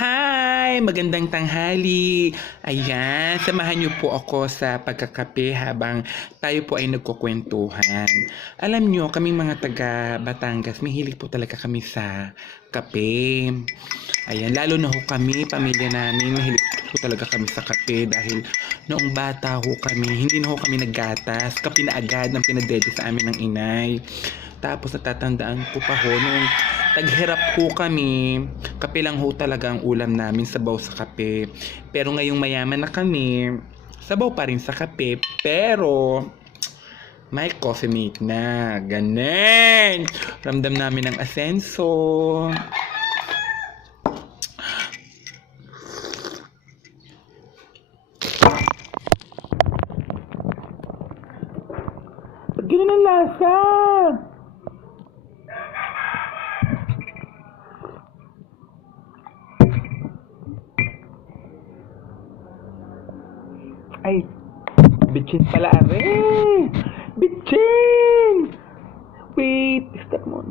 Hi! Magandang tanghali. Ayan, samahan niyo po ako sa pagkakape habang tayo po ay nagkukwentuhan. Alam niyo, kaming mga taga Batangas, mahilig po talaga kami sa kape. Ayan, lalo na ho kami, pamilya namin, mahilig po talaga kami sa kape dahil noong bata ho kami, hindi na ho kami naggatas, kape na agad ang pinadede sa amin ng inay. Tapos natatandaan ko pa ho, nung taghirap ho kami, kape lang ho talaga ang ulam namin, sabaw sa kape. Pero ngayong mayaman na kami, sabaw pa rin sa kape, pero may coffee mate na. Ganon! Ramdam namin ang asenso. Ganun ang lasa? Ay, bitchin pala are. Bitchin! Wait, stop muna.